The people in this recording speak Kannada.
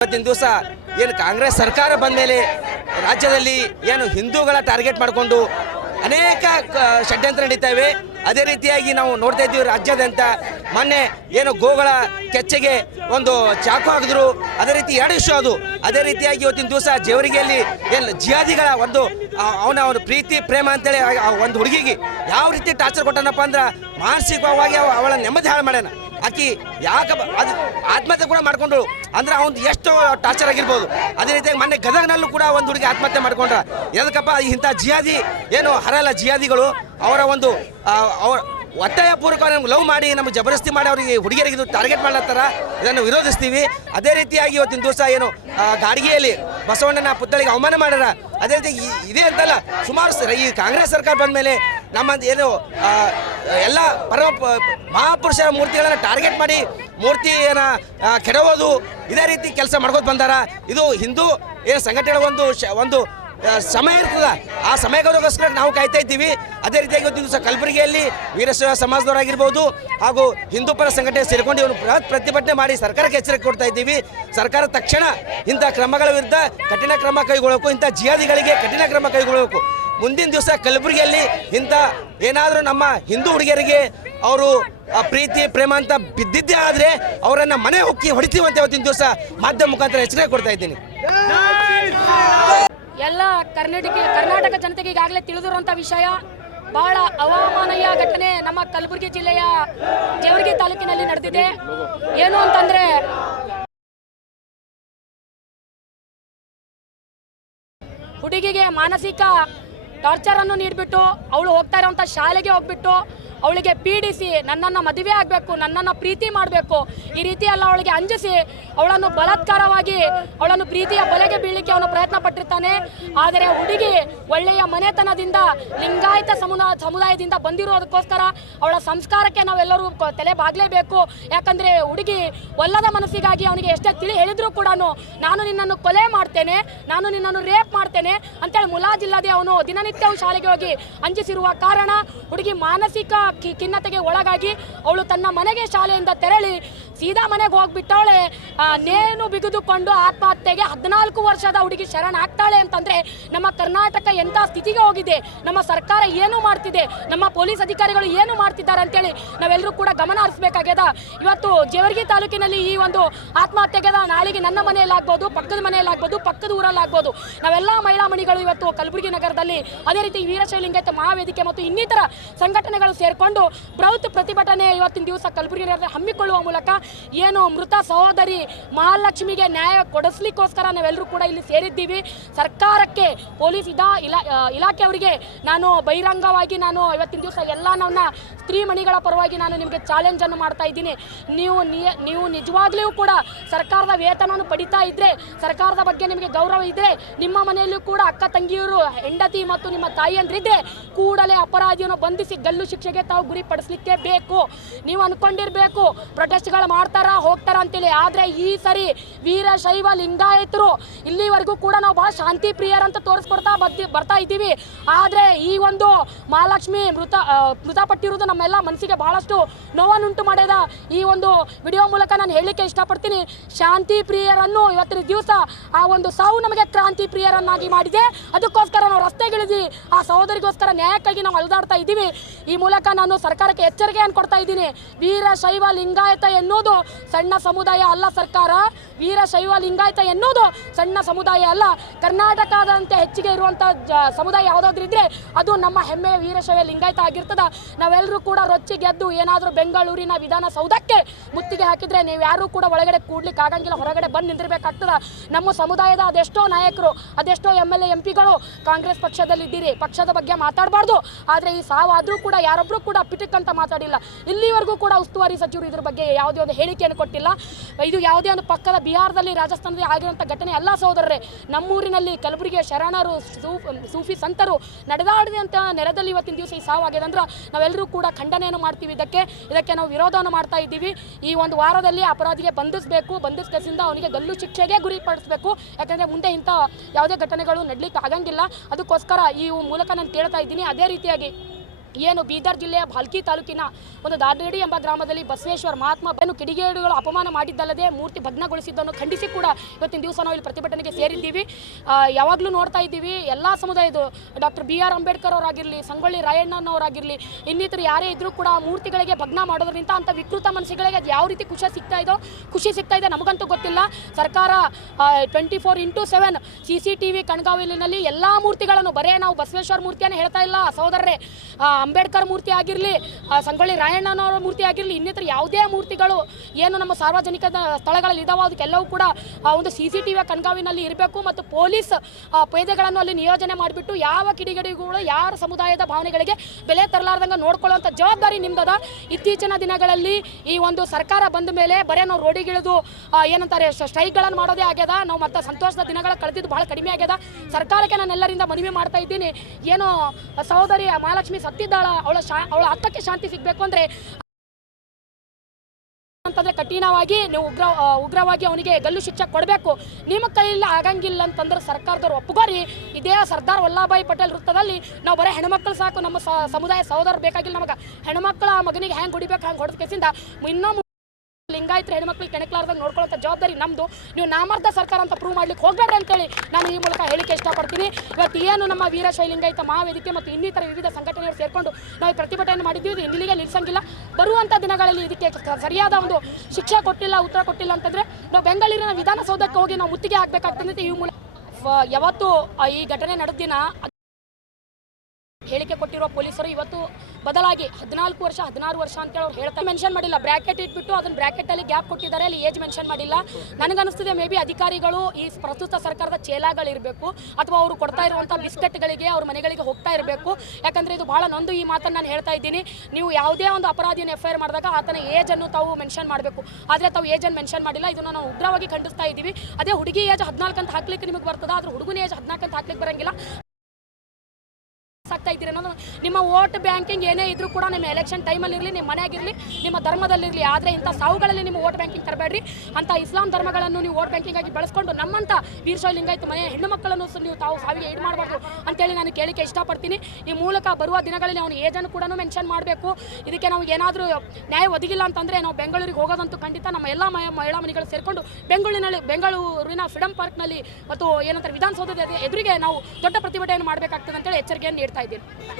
ಇವತ್ತಿನ ದಿವಸ ಏನು ಕಾಂಗ್ರೆಸ್ ಸರ್ಕಾರ ಬಂದ ಮೇಲೆ ರಾಜ್ಯದಲ್ಲಿ ಏನು ಹಿಂದೂಗಳ ಟಾರ್ಗೆಟ್ ಮಾಡಿಕೊಂಡು ಅನೇಕ ಷಡ್ಯಂತ್ರ ನಡೀತಾವೆ ಅದೇ ರೀತಿಯಾಗಿ ನಾವು ನೋಡ್ತಾ ಇದ್ದೀವಿ ರಾಜ್ಯಾದ್ಯಂತ. ಮೊನ್ನೆ ಏನು ಗೋಗಳ ಕೆಚ್ಚೆಗೆ ಒಂದು ಚಾಕು ಹಾಕಿದ್ರು. ಅದೇ ರೀತಿ ಎರಡು ಇಶ್ಯೂ ಅದು. ಅದೇ ರೀತಿಯಾಗಿ ಇವತ್ತಿನ ದಿವಸ ಜೇವರಿಗೆಯಲ್ಲಿ ಏನು ಜಿಯಾದಿಗಳ ಒಂದು ಅವನ ಅವನ ಪ್ರೀತಿ, ಪ್ರೇಮ ಅಂತೇಳಿ ಒಂದು ಹುಡುಗಿಗೆ ಯಾವ ರೀತಿ ಟಾರ್ಚರ್ ಕೊಟ್ಟನಪ್ಪ ಅಂದ್ರೆ ಮಾನಸಿಕವಾಗಿ ಅವ- ಅವಳ ನೆಮ್ಮದಿ ಹಾಳು ಮಾಡ್ಯಾನ. ಆಕಿ ಯಾಕ ಅದು ಆತ್ಮಹತ್ಯೆ ಕೂಡ ಮಾಡ್ಕೊಂಡ್ರು. ಅಂದ್ರೆ ಅವ್ನು ಎಷ್ಟು ಟಾರ್ಚರ್ ಆಗಿರ್ಬೋದು. ಅದೇ ರೀತಿಯಾಗಿ ಮೊನ್ನೆ ಗದಗನಲ್ಲೂ ಕೂಡ ಒಂದು ಹುಡುಗಿ ಆತ್ಮಹತ್ಯೆ ಮಾಡ್ಕೊಂಡ್ರ. ಎದಕ್ಕಪ್ಪ ಇಂಥ ಜಿಯಾದಿ, ಏನು ಹರಲ್ಲ ಜಿಯಾದಿಗಳು? ಅವರ ಒಂದು ಅವ್ರ ಒತ್ತಾಯ ಪೂರ್ವಕ ಲವ್ ಮಾಡಿ, ನಮ್ಗೆ ಜಬರ್ದಸ್ತಿ ಮಾಡಿ ಅವರಿಗೆ ಹುಡುಗಿಯರಿಗೆ ಇದು ಟಾರ್ಗೆಟ್ ಮಾಡ್ಲತ್ತಾರ? ಇದನ್ನು ವಿರೋಧಿಸ್ತೀವಿ. ಅದೇ ರೀತಿಯಾಗಿ ಇವತ್ತಿನ ದಿವಸ ಏನು ಗಾಡಿಗೆಯಲ್ಲಿ ಬಸವಣ್ಣನ ಪುತ್ಥಳಿಗೆ ಅವಮಾನ ಮಾಡ್ಯಾರ. ಅದೇ ರೀತಿ ಇದೇ ಅಂತಲ್ಲ, ಸುಮಾರು ಈ ಕಾಂಗ್ರೆಸ್ ಸರ್ಕಾರ ಬಂದ ಮೇಲೆ ನಮ್ಮ ಏನು ಎಲ್ಲ ಪರ ಮಹಾಪುರುಷರ ಮೂರ್ತಿಗಳನ್ನ ಟಾರ್ಗೆಟ್ ಮಾಡಿ ಮೂರ್ತಿಯನ್ನು ಕೆಡವೋದು, ಇದೇ ರೀತಿ ಕೆಲಸ ಮಾಡ್ಕೋತ ಬಂದಾರ. ಇದು ಹಿಂದೂ ಏನು ಸಂಘಟನೆಗಳ ಒಂದು ಒಂದು ಸಮಯ ಇರ್ತದ. ಆ ಸಮಯಕ್ಕೋಸ್ಕರ ನಾವು ಕಾಯ್ತಾ ಇದ್ದೀವಿ. ಅದೇ ರೀತಿಯಾಗಿ ಒಂದು ದಿವಸ ಕಲಬುರಗಿಯಲ್ಲಿ ವೀರಶೈವ ಸಮಾಜದವರಾಗಿರ್ಬೋದು ಹಾಗೂ ಹಿಂದೂ ಪರ ಸಂಘಟನೆ ಸೇರಿಕೊಂಡು ಇವರು ಬೃಹತ್ ಪ್ರತಿಭಟನೆ ಮಾಡಿ ಸರ್ಕಾರಕ್ಕೆ ಎಚ್ಚರಿಕೆ ಕೊಡ್ತಾ ಇದ್ದೀವಿ. ಸರ್ಕಾರ ತಕ್ಷಣ ಇಂಥ ಕ್ರಮಗಳ ವಿರುದ್ಧ ಕಠಿಣ ಕ್ರಮ ಕೈಗೊಳ್ಳಬೇಕು. ಇಂಥ ಜಿಯಾದಿಗಳಿಗೆ ಕಠಿಣ ಕ್ರಮ ಕೈಗೊಳ್ಳಬೇಕು. ಮುಂದಿನ ದಿವಸ ಕಲಬುರಗಿಯಲ್ಲಿ ಇಂಥ ಏನಾದರೂ ನಮ್ಮ ಹಿಂದೂ ಹುಡುಗಿಯರಿಗೆ ಅವರು ಪ್ರೀತಿ, ಪ್ರೇಮ ಅಂತ ಬಿದ್ದಿದ್ದೇ ಆದರೆ ಅವರನ್ನು ಮನೆ ಹೊಕ್ಕಿ ಹೊಡಿತೀವಂತ ಇವತ್ತಿನ ದಿವಸ ಮಾಧ್ಯಮ ಮುಖಾಂತರ ಎಚ್ಚರಿಕೆ ಕೊಡ್ತಾ ಇದ್ದೀನಿ. ಎಲ್ಲ ಕರ್ನಾಟಕ ಕರ್ನಾಟಕ ಜನತೆಗೆ ಈಗಾಗಲೇ ತಿಳಿದಿರುವಂಥ ವಿಷಯ, ಬಹಳ ಅವಮಾನಯ ಘಟನೆ ನಮ್ಮ ಕಲಬುರಗಿ ಜಿಲ್ಲೆಯ ಜೇವರ್ಗಿ ತಾಲೂಕಿನಲ್ಲಿ ನಡೆದಿದೆ. ಏನು ಅಂತಂದ್ರೆ, ಹುಡುಗಿಗೆ ಮಾನಸಿಕ ಟಾರ್ಚರ್ ಅನ್ನು ನೀಡಿಬಿಟ್ಟು ಅವಳು ಹೋಗ್ತಾ ಇರೋವಂಥ ಶಾಲೆಗೆ ಹೋಗ್ಬಿಟ್ಟು ಅವಳಿಗೆ ಪೀಡಿಸಿ ನನ್ನನ್ನು ಮದುವೆ ಆಗಬೇಕು, ನನ್ನನ್ನು ಪ್ರೀತಿ ಮಾಡಬೇಕು, ಈ ರೀತಿ ಎಲ್ಲ ಅವಳಿಗೆ ಅಂಜಿಸಿ ಅವಳನ್ನು ಬಲಾತ್ಕಾರವಾಗಿ ಅವಳನ್ನು ಪ್ರೀತಿಯ ಬಲೆಗೆ ಬೀಳಲಿಕ್ಕೆ ಅವನು ಪ್ರಯತ್ನ ಪಟ್ಟಿರ್ತಾನೆ. ಆದರೆ ಹುಡುಗಿ ಒಳ್ಳೆಯ ಮನೆತನದಿಂದ, ಲಿಂಗಾಯತ ಸಮುದಾಯ ಸಮುದಾಯದಿಂದ ಬಂದಿರೋದಕ್ಕೋಸ್ಕರ ಅವಳ ಸಂಸ್ಕಾರಕ್ಕೆ ನಾವೆಲ್ಲರೂ ತಲೆ ಬಾಗಲೇಬೇಕು. ಯಾಕಂದರೆ ಹುಡುಗಿ ಒಲ್ಲದ ಮನಸ್ಸಿಗಾಗಿ ಅವನಿಗೆ ಎಷ್ಟೇ ತಿಳಿ ಹೇಳಿದರೂ ಕೂಡ ನಾನು ನಿನ್ನನ್ನು ಕೊಲೆ ಮಾಡ್ತೇನೆ, ನಾನು ನಿನ್ನನ್ನು ರೇಪ್ ಮಾಡ್ತೇನೆ ಅಂತೇಳಿ ಮುಲಾಜಿಲ್ಲದೆ ಅವನು ದಿನನಿತ್ಯವೂ ಶಾಲೆಗೆ ಹೋಗಿ ಅಂಜಿಸಿರುವ ಕಾರಣ ಹುಡುಗಿ ಮಾನಸಿಕ ಖಿನ್ನತೆಗೆ ಒಳಗಾಗಿ ಅವಳು ತನ್ನ ಮನೆಗೆ ಶಾಲೆಯಿಂದ ತೆರಳಿ ಸೀದಾ ಮನೆಗೆ ಹೋಗ್ಬಿಟ್ಟವಳೆ. ನೇನು ಬಿಗಿದುಕೊಂಡು ಆತ್ಮಹತ್ಯೆಗೆ ಹದಿನಾಲ್ಕು ವರ್ಷದ ಹುಡುಗಿ ಶರಣಾಗ್ತಾಳೆ ಅಂತಂದ್ರೆ ನಮ್ಮ ಕರ್ನಾಟಕ ಎಂಥ ಸ್ಥಿತಿಗೆ ಹೋಗಿದೆ? ನಮ್ಮ ಸರ್ಕಾರ ಏನು ಮಾಡ್ತಿದೆ? ನಮ್ಮ ಪೊಲೀಸ್ ಅಧಿಕಾರಿಗಳು ಏನು ಮಾಡ್ತಿದ್ದಾರೆ ಅಂತೇಳಿ ನಾವೆಲ್ಲರೂ ಕೂಡ ಗಮನ ಹರಿಸಬೇಕಾಗ್ಯದ? ಇವತ್ತು ಜೇವರ್ಗಿ ತಾಲೂಕಿನಲ್ಲಿ ಈ ಒಂದು ಆತ್ಮಹತ್ಯೆಗೆ ನಾಳೆಗೆ ನನ್ನ ಮನೆಯಲ್ಲಾಗ್ಬೋದು ಪಕ್ಕದ ಮನೆಯಲ್ಲಾಗ್ಬೋದು ಪಕ್ಕದ ಊರಲ್ಲಾಗ್ಬೋದು ನಾವೆಲ್ಲ ಮಹಿಳಾ ಮಣಿಗಳು ಇವತ್ತು ಕಲಬುರಗಿ ನಗರದಲ್ಲಿ ಅದೇ ರೀತಿ ವೀರಶೈಲಿಂಗಾಯತ ಮಹಾವೇದಿಕೆ ಮತ್ತು ಇನ್ನಿತರ ಸಂಘಟನೆಗಳು ಸೇರಿಕೊಂಡು ಬೃಹತ್ ಪ್ರತಿಭಟನೆ ಇವತ್ತಿನ ದಿವಸ ಕಲಬುರಗಿ ನಗರದಲ್ಲಿ ಹಮ್ಮಿಕೊಳ್ಳುವ ಮೂಲಕ ಏನು ಮೃತ ಸಹೋದರಿ ಮಹಾಲಕ್ಷ್ಮಿಗೆ ನ್ಯಾಯ ಕೊಡಿಸ್ಲಿಕ್ಕೋಸ್ಕರ ನಾವೆಲ್ಲರೂ ಕೂಡ ಇಲ್ಲಿ ಸೇರಿದ್ದೀವಿ. ಸರ್ಕಾರಕ್ಕೆ ಪೊಲೀಸ್ ಇದಾ ಇಲಾ ಇಲಾಖೆಯವರಿಗೆ ನಾನು ಬಹಿರಂಗವಾಗಿ ನಾನು ಇವತ್ತಿನ ದಿವಸ ಎಲ್ಲ ನನ್ನ ಸ್ತ್ರೀಮಣಿಗಳ ಪರವಾಗಿ ನಾನು ನಿಮಗೆ ಚಾಲೆಂಜ್ ಅನ್ನು ಮಾಡ್ತಾ ಇದ್ದೀನಿ. ನೀವು ನೀವು ನಿಜವಾಗ್ಲೂ ಕೂಡ ಸರ್ಕಾರದ ವೇತನವನ್ನು ಪಡಿತಾ ಇದ್ರೆ, ಸರ್ಕಾರದ ಬಗ್ಗೆ ನಿಮಗೆ ಗೌರವ ಇದ್ರೆ, ನಿಮ್ಮ ಮನೆಯಲ್ಲೂ ಕೂಡ ಅಕ್ಕ ತಂಗಿಯರು, ಹೆಂಡತಿ ಮತ್ತು ನಿಮ್ಮ ತಾಯಿಯಂದ್ರಿದ್ರೆ ಕೂಡಲೇ ಅಪರಾಧಿಯನ್ನು ಬಂಧಿಸಿ ಗಲ್ಲು ಶಿಕ್ಷೆಗೆ ತಾವು ಗುರಿಪಡಿಸಲಿಕ್ಕೆ ಬೇಕು. ನೀವು ಅನ್ಕೊಂಡಿರ್ಬೇಕು ಪ್ರೊಟೆಸ್ಟ್ಗಳು ಮಾಡ್ತಾರ, ಹೋಗ್ತಾರ ಅಂತೇಳಿ. ಆದ್ರೆ ಈ ಸರಿ ವೀರಶೈವ ಲಿಂಗಾಯತರು ಇಲ್ಲಿವರೆಗೂ ಕೂಡ ನಾವು ಬಹಳ ಶಾಂತಿ ಪ್ರಿಯರಂತ ತೋರಿಸ್ಕೊಡ್ತಾ ಬದ್ದಿ, ಬರ್ತಾ ಇದ್ದೀವಿ. ಆದ್ರೆ ಈ ಒಂದು ಮಹಾಲಕ್ಷ್ಮಿ ಮೃತ ಮೃತಪಟ್ಟಿರುವುದು ನಮ್ಮೆಲ್ಲ ಮನಸ್ಸಿಗೆ ಬಹಳಷ್ಟು ನೋವನ್ನುಂಟು ಮಾಡಿದ ಈ ಒಂದು ವಿಡಿಯೋ ಮೂಲಕ ನಾನು ಹೇಳಲಿಕ್ಕೆ ಇಷ್ಟಪಡ್ತೀನಿ. ಶಾಂತಿ ಪ್ರಿಯರನ್ನು ಇವತ್ತಿನ ದಿವಸ ಆ ಒಂದು ಸಾವು ನಮಗೆ ಕ್ರಾಂತಿ ಪ್ರಿಯರನ್ನಾಗಿ ಮಾಡಿದೆ. ಅದಕ್ಕೋಸ್ಕರ ನಾವು ರಸ್ತೆಗಿಳಿದಿ ಆ ಸಹೋದರಿಗೋಸ್ಕರ ನ್ಯಾಯಕ್ಕಾಗಿ ನಾವು ಅಲ್ದಾಡ್ತಾ ಇದ್ದೀವಿ. ಈ ಮೂಲಕ ನಾನು ಸರ್ಕಾರಕ್ಕೆ ಎಚ್ಚರಿಕೆಯನ್ನು ಕೊಡ್ತಾ ಇದ್ದೀನಿ. ವೀರಶೈವ ಲಿಂಗಾಯತ ಎನ್ನುವುದು ಸಣ್ಣ ಸಮುದಾಯ ಅಲ್ಲ ಸರ್ಕಾರ. ವೀರಶೈವ ಲಿಂಗಾಯತ ಎನ್ನುವುದು ಸಣ್ಣ ಸಮುದಾಯ ಅಲ್ಲ. ಕರ್ನಾಟಕದಂತೆ ಹೆಚ್ಚಿಗೆ ಇರುವಂಥ ಸಮುದಾಯ ಯಾವುದಾದ್ರೂ ಇದ್ರೆ ಅದು ನಮ್ಮ ಹೆಮ್ಮೆಯ ವೀರಶೈವ ಲಿಂಗಾಯತ ಆಗಿರ್ತದ. ನಾವೆಲ್ಲರೂ ಕೂಡ ರೊಚ್ಚಿ ಗೆದ್ದು ಏನಾದರೂ ಬೆಂಗಳೂರಿನ ವಿಧಾನಸೌಧಕ್ಕೆ ಮುತ್ತಿಗೆ ಹಾಕಿದ್ರೆ ನೀವು ಯಾರೂ ಕೂಡ ಒಳಗಡೆ ಕೂಡ್ಲಿಕ್ಕೆ ಆಗಂಗಿಲ್ಲ, ಹೊರಗಡೆ ಬಂದು ನಿಂದಿರಬೇಕಾಗ್ತದ. ನಮ್ಮ ಸಮುದಾಯದ ಅದೆಷ್ಟೋ ನಾಯಕರು, ಅದೆಷ್ಟೋ M L A, M Congress ಪಕ್ಷದಲ್ಲಿದ್ದೀರಿ. ಪಕ್ಷದ ಬಗ್ಗೆ ಮಾತಾಡಬಾರ್ದು. ಆದರೆ ಈ ಸಾವಾದರೂ ಕೂಡ ಯಾರೊಬ್ಬರು ಕೂಡ ಪಿಟಕ್ ಅಂತ ಮಾತಾಡಿಲ್ಲ. ಇಲ್ಲಿವರೆಗೂ ಕೂಡ ಉಸ್ತುವಾರಿ ಸಚಿವರು ಇದ್ರ ಬಗ್ಗೆ ಯಾವುದೇ ಒಂದು ಹೇಳಿಕೆಯನ್ನು ಕೊಟ್ಟಿಲ್ಲ. ಇದು ಯಾವುದೇ ಒಂದು ಪಕ್ಕದ ಬಿಹಾರದಲ್ಲಿ, ರಾಜಸ್ಥಾನದಲ್ಲಿ ಆಗಿರುವಂಥ ಘಟನೆ ಎಲ್ಲ ಸಹೋದರರೇ. ನಮ್ಮೂರಿನಲ್ಲಿ ಕಲಬುರಗಿಯ ಶರಣರು, ಸೂಫ್, ಸೂಫಿ ಸಂತರು ನಡೆದಾಡಿದಂಥ ನೆಲದಲ್ಲಿ ಇವತ್ತಿನ ದಿವಸ ಈ ಸಾವಾಗಿದೆ ಅಂದ್ರೆ ನಾವೆಲ್ಲರೂ ಕೂಡ ಖಂಡನೆಯನ್ನು ಮಾಡ್ತೀವಿ ಇದಕ್ಕೆ. ಇದಕ್ಕೆ ನಾವು ವಿರೋಧವನ್ನು ಮಾಡ್ತಾ ಇದ್ದೀವಿ. ಈ ಒಂದು ವಾರದಲ್ಲಿ ಅಪರಾಧಿಗೆ ಬಂಧಿಸಬೇಕು. ಬಂಧಿಸಿದ ಅವನಿಗೆ ಗಲ್ಲು ಶಿಕ್ಷೆಗೆ ಗುರಿಪಡಿಸಬೇಕು. ಯಾಕಂದರೆ ಮುಂದೆ ಇಂಥ ಯಾವುದೇ ಘಟನೆಗಳು ನಡಲಿಕ್ಕೆ ಆಗಂಗಿಲ್ಲ. ಅದಕ್ಕೋಸ್ಕರ ಈ ಮೂಲಕ ನಾನು ಕೇಳ್ತಾ ಇದ್ದೀನಿ. ಅದೇ ರೀತಿಯಾಗಿ ಏನು ಬೀದರ್ ಜಿಲ್ಲೆಯ ಭಾಲ್ಕಿ ತಾಲೂಕಿನ ಒಂದು ದಾಡೇಡಿ ಎಂಬ ಗ್ರಾಮದಲ್ಲಿ ಬಸವೇಶ್ವರ ಮಹಾತ್ಮ ಏನು ಕಿಡಿಗೇಡುಗಳು ಅಪಮಾನ ಮಾಡಿದ್ದಲ್ಲದೆ ಮೂರ್ತಿ ಭಗ್ನಗೊಳಿಸಿದ್ದನ್ನು ಖಂಡಿಸಿ ಕೂಡ ಇವತ್ತಿನ ದಿವಸ ನಾವು ಇಲ್ಲಿ ಪ್ರತಿಭಟನೆಗೆ ಸೇರಿದ್ದೀವಿ. ಯಾವಾಗಲೂ ನೋಡ್ತಾ ಇದ್ದೀವಿ. ಎಲ್ಲ ಸಮುದಾಯದ ಡಾಕ್ಟರ್ ಬಿ ಆರ್ ಅಂಬೇಡ್ಕರ್ ಅವರಾಗಿರಲಿ ಸಂಗೊಳ್ಳಿ ರಾಯಣ್ಣನವರಾಗಿರಲಿ ಇನ್ನಿತರ ಯಾರೇ ಇದ್ರೂ ಕೂಡ ಮೂರ್ತಿಗಳಿಗೆ ಭಗ್ನ ಮಾಡೋದ್ರಿಂದ ಅಂತ ವಿಕೃತ ಮನಸ್ಸುಗಳಿಗೆ ಅದು ಯಾವ ರೀತಿ ಖುಷಿ ಸಿಗ್ತಾ ಇದೋ ಖುಷಿ ಸಿಗ್ತಾ ಇದೆ ನಮಗಂತೂ ಗೊತ್ತಿಲ್ಲ. ಸರ್ಕಾರ twenty four into seven C C T V ಕಣ್ಗಾವಲಿನಲ್ಲಿ ಎಲ್ಲ ಮೂರ್ತಿಗಳನ್ನು ಬರೇ ನಾವು ಬಸವೇಶ್ವರ ಮೂರ್ತಿಯನ್ನು ಹೇಳ್ತಾ ಇಲ್ಲ ಸಹೋದರರೇ. ಆ, ಅಂಬೇಡ್ಕರ್ ಮೂರ್ತಿ ಆಗಿರಲಿ ಸಂಗೊಳ್ಳಿ ರಾಯಣ್ಣನವರ ಮೂರ್ತಿ ಆಗಿರಲಿ, ಇನ್ನಿತರ ಯಾವುದೇ ಮೂರ್ತಿಗಳು ಏನು ನಮ್ಮ ಸಾರ್ವಜನಿಕ ಸ್ಥಳಗಳಲ್ಲಿ ಇದಾವೋ ಅದಕ್ಕೆಲ್ಲವೂ ಕೂಡ ಒಂದು ಸಿ ಸಿ ಟಿ ಕಣ್ಗಾವಿನಲ್ಲಿ ಇರಬೇಕು ಮತ್ತು ಪೊಲೀಸ್ ಪೇದೆಗಳನ್ನು ಅಲ್ಲಿ ನಿಯೋಜನೆ ಮಾಡಿಬಿಟ್ಟು ಯಾವ ಕಿಡಿಗಡಿಗಳು, ಯಾರ ಸಮುದಾಯದ ಭಾವನೆಗಳಿಗೆ ಬೆಲೆ ತರಲಾರ್ದಂಗೆ ನೋಡ್ಕೊಳ್ಳುವಂಥ ಜವಾಬ್ದಾರಿ ನಿಮ್ದದ. ಇತ್ತೀಚಿನ ದಿನಗಳಲ್ಲಿ ಈ ಒಂದು ಸರ್ಕಾರ ಬಂದ ಮೇಲೆ ಬರೀ ನಾವು ರೋಡಿಗಿಳಿದು ಏನಂತಾರೆ ಸ್ಟ್ರೈಕ್ಗಳನ್ನು ಮಾಡೋದೇ ಆಗ್ಯದ. ನಾವು ಮತ್ತೆ ಸಂತೋಷದ ದಿನಗಳ ಕಳೆದಿದ್ದು ಬಹಳ ಕಡಿಮೆ ಆಗ್ಯದ. ಸರ್ಕಾರಕ್ಕೆ ನಾನು ಎಲ್ಲರಿಂದ ಮನವಿ ಮಾಡ್ತಾ ಇದ್ದೀನಿ. ಏನು, ಸಹೋದರಿ ಮಹಾಲಕ್ಷ್ಮಿ ಸತ್ತಿದ್ದಾಳ ಅವಳ ಶಾ, ಅವಳ ಹತ್ತಕ್ಕೆ ಶಾಂತಿ ಸಿಗಬೇಕು ಅಂದ್ರೆ ಅಂತಂದ್ರೆ ಕಠಿಣವಾಗಿ ನೀವು ಉಗ್ರ ಉಗ್ರವಾಗಿ ಅವನಿಗೆ ಗಲ್ಲು ಶಿಕ್ಷೆ ಕೊಡಬೇಕು. ನಿಮ್ಮ ಕೈಯಲ್ಲಿ ಆಗಂಗಿಲ್ಲ ಅಂತಂದ್ರೆ ಸರ್ಕಾರದವ್ರು ಒಪ್ಪುಗೋರಿ ಇದೇ ಸರ್ದಾರ್ ವಲ್ಲಭಾಯಿ ಪಟೇಲ್ ವೃತ್ತದಲ್ಲಿ ನಾವು ಬರೀ ಹೆಣ್ಮಕ್ಳು ಸಾಕು, ನಮ್ಮ ಸಮುದಾಯ ಸಹೋದರ ಬೇಕಾಗಿಲ್ಲ ನಮಗೆ. ಆ ಮಗನಿಗೆ ಹೆಂಗೆ ಹೊಡಿಬೇಕು ಹಂಗೆ ಹೊಡೆದ ಕೇಸಿಂದ ಇನ್ನೂ ಲಿಂಗಾಯತ್ರ ಹೆಣ್ಮಕ್ಳಿಗೆ ಕೆಣಕ್ಲಾರ್ದಂಗೆ ನೋಡ್ಕೊಳ್ಳೋ ಜವಾಬ್ದಾರಿ ನಮ್ಮದು ನೀವು ನಾಮರ್ಧ ಸರ್ಕಾರ ಅಂತ ಪ್ರೂವ್ ಮಾಡ್ಲಿಕ್ಕೆ ಹೋಗ್ಬೇಡ್ರಿ ಅಂತೇಳಿ ನಾನು ಈ ಮೂಲಕ ಹೇಳಿಕೆ ಇಷ್ಟಪಡ್ತೀನಿ. ಇವತ್ತು ಏನು ನಮ್ಮ ವೀರಶೈವ ಲಿಂಗಾಯತ ಮಹಾವೇದಿಕೆ ಮತ್ತು ಇನ್ನಿತರ ವಿವಿಧ ಸಂಘಟನೆಗಳು ಸೇರಿಕೊಂಡು ನಾವು ಪ್ರತಿಭಟನೆ ಮಾಡಿದ್ದೀವಿ ಇಲ್ಲಿಗೆ ನಿಲ್ಲಿಸಂಗಿಲ್ಲ ಬರುವಂಥ ದಿನಗಳಲ್ಲಿ ಇದಕ್ಕೆ ಸರಿಯಾದ ಒಂದು ಶಿಕ್ಷೆ ಕೊಟ್ಟಿಲ್ಲ, ಉತ್ತರ ಕೊಟ್ಟಿಲ್ಲ ಅಂತಂದರೆ ನಾವು ಬೆಂಗಳೂರಿನ ವಿಧಾನಸೌಧಕ್ಕೆ ಹೋಗಿ ನಾವು ಮುತ್ತಿಗೆ ಹಾಕಬೇಕಾಗ್ತದೆ ಈ ಮೂಲಕ ಯಾವತ್ತು ಈ ಘಟನೆ ನಡೆದ ದಿನ ಹೇಳಿಕೆ ಕೊಟ್ಟಿರೋ ಪೊಲೀಸರು ಇವತ್ತು ಬದಲಾಗಿ ಹದಿನಾಲ್ಕು ವರ್ಷ, ಹದಿನಾರು ವರ್ಷ ಅಂತೇಳಿ ಅವ್ರು ಹೇಳ್ತಾ ಮೆನ್ಷನ್ ಮಾಡಿಲ್ಲ. ಬ್ರ್ಯಾಕೆಟ್ ಇಟ್ಬಿಟ್ಟು ಅದನ್ನ ಬ್ರ್ಯಾಕೆಟಲ್ಲಿ ಗ್ಯಾಪ್ ಕೊಟ್ಟಿದ್ದಾರೆ. ಅಲ್ಲಿ ಏಜ್ ಮೆನ್ಷನ್ ಮಾಡಿಲ್ಲ. ನನಗನ್ನಿಸ್ತಿದೆ ಮೇ ಬಿ ಅಧಿಕಾರಿಗಳು ಈ ಪ್ರಸ್ತುತ ಸರ್ಕಾರದ ಚೇಲಾಗಳಿರಬೇಕು. ಅಥವಾ ಅವರು ಕೊಡ್ತಾ ಇರುವಂಥ ಬಿಸ್ಕೆಟ್ಗಳಿಗೆ ಅವ್ರ ಮನೆಗಳಿಗೆ ಹೋಗ್ತಾ ಇರಬೇಕು. ಯಾಕಂದ್ರೆ ಇದು ಬಹಳ ನೊಂದು ಈ ಮಾತನ್ನು ನಾನು ಹೇಳ್ತಾ ಇದ್ದೀನಿ. ನೀವು ಯಾವುದೇ ಒಂದು ಅಪರಾಧಿಯನ್ನು ಎಫ್ ಐ ಮಾಡಿದಾಗ ಆತನ ಏಜ್ ಅನ್ನು ತಾವು ಮೆನ್ಷನ್ ಮಾಡಬೇಕು. ಆದರೆ ತಾವು ಏಜ್ ಅನ್ನು ಮೆನ್ಷನ್ ಮಾಡಿಲ್ಲ. ಇದನ್ನು ನಾವು ಉಗ್ರವಾಗಿ ಖಂಡಿಸ್ತಾ ಇದ್ದೀವಿ. ಅದೇ ಹುಡುಗಿ ಏಜ್ ಹದಿನಾಲ್ಕು ಅಂತ ಹಾಕ್ಲಿಕ್ಕೆ ನಿಮಗೆ ಬರ್ತದೆ. ಆದರೆ ಹುಡುಗನ ಏಜ್ ಹದಿನಾಲ್ಕು ಅಂತ ಹಾಕ್ಲಿಕ್ಕೆ ಬರಂಗಿಲ್ಲ. ಆಗ್ತಾ ಇದ್ದೀರಿ ಅನ್ನೋದು ನಿಮ್ಮ ವೋಟ್ ಬ್ಯಾಂಕಿಂಗ್ ಏನೇ ಇದ್ರೂ ಕೂಡ ನಿಮ್ಮ ಎಲೆಕ್ಷನ್ ಟೈಮಲ್ಲಿ ಇರಲಿ, ನಿಮ್ಮ ಮನೆಯಾಗಿರಲಿ, ನಿಮ್ಮ ಧರ್ಮದಲ್ಲಿರಲಿ. ಆದರೆ ಇಂಥ ಸಾವುಗಳಲ್ಲಿ ನಿಮ್ಮ ವೋಟ್ ಬ್ಯಾಂಕಿಂಗ್ ತರಬೇಡ್ರಿ. ಅಂತ ಇಸ್ಲಾಂ ಧರ್ಮಗಳನ್ನು ನೀವು ವೋಟ್ ಬ್ಯಾಂಕಿಂಗ್ ಆಗಿ ಬಳಸ್ಕೊಂಡು ನಮ್ಮಂಥ ವೀರಶೈವ ಲಿಂಗಾಯತ ಮನೆಯ ಹೆಣ್ಣು ಮಕ್ಕಳನ್ನು ನೀವು ತಾವು ಸಾವಿಗೆ ಈಡು ಮಾಡಬಾರ್ದು ಅಂತೇಳಿ ನಾನು ಕೇಳಿಕೆ ಇಷ್ಟಪಡ್ತೀನಿ. ಈ ಮೂಲಕ ಬರುವ ದಿನಗಳಲ್ಲಿ ಅವನು ಏಜನ್ನು ಕೂಡ ಮೆನ್ಷನ್ ಮಾಡಬೇಕು. ಇದಕ್ಕೆ ನಾವು ಏನಾದರೂ ನ್ಯಾಯ ಒದಗಿಲ್ಲ ಅಂತಂದರೆ ನಾವು ಬೆಂಗಳೂರಿಗೆ ಹೋಗೋದಂತೂ ಖಂಡಿತ ನಮ್ಮ ಎಲ್ಲ ಮಹಿಳಾ ಮನೆಗಳು ಸೇರಿಕೊಂಡು ಬೆಂಗಳೂರಿನಲ್ಲಿ ಬೆಂಗಳೂರಿನ ಫ್ರೀಡಂ ಪಾರ್ಕ್ನಲ್ಲಿ ಮತ್ತು ಏನಂತಾರೆ ವಿಧಾನಸೌಧದ ಎದುರಿಗೆ ನಾವು ದೊಡ್ಡ ಪ್ರತಿಭಟನೆ ಮಾಡಬೇಕಾಗ್ತದೆ ಅಂತೇಳಿ ಎಚ್ಚರಿಕೆಯನ್ನು ನೀಡ್ತಾ ಇದ್ದೀನಿ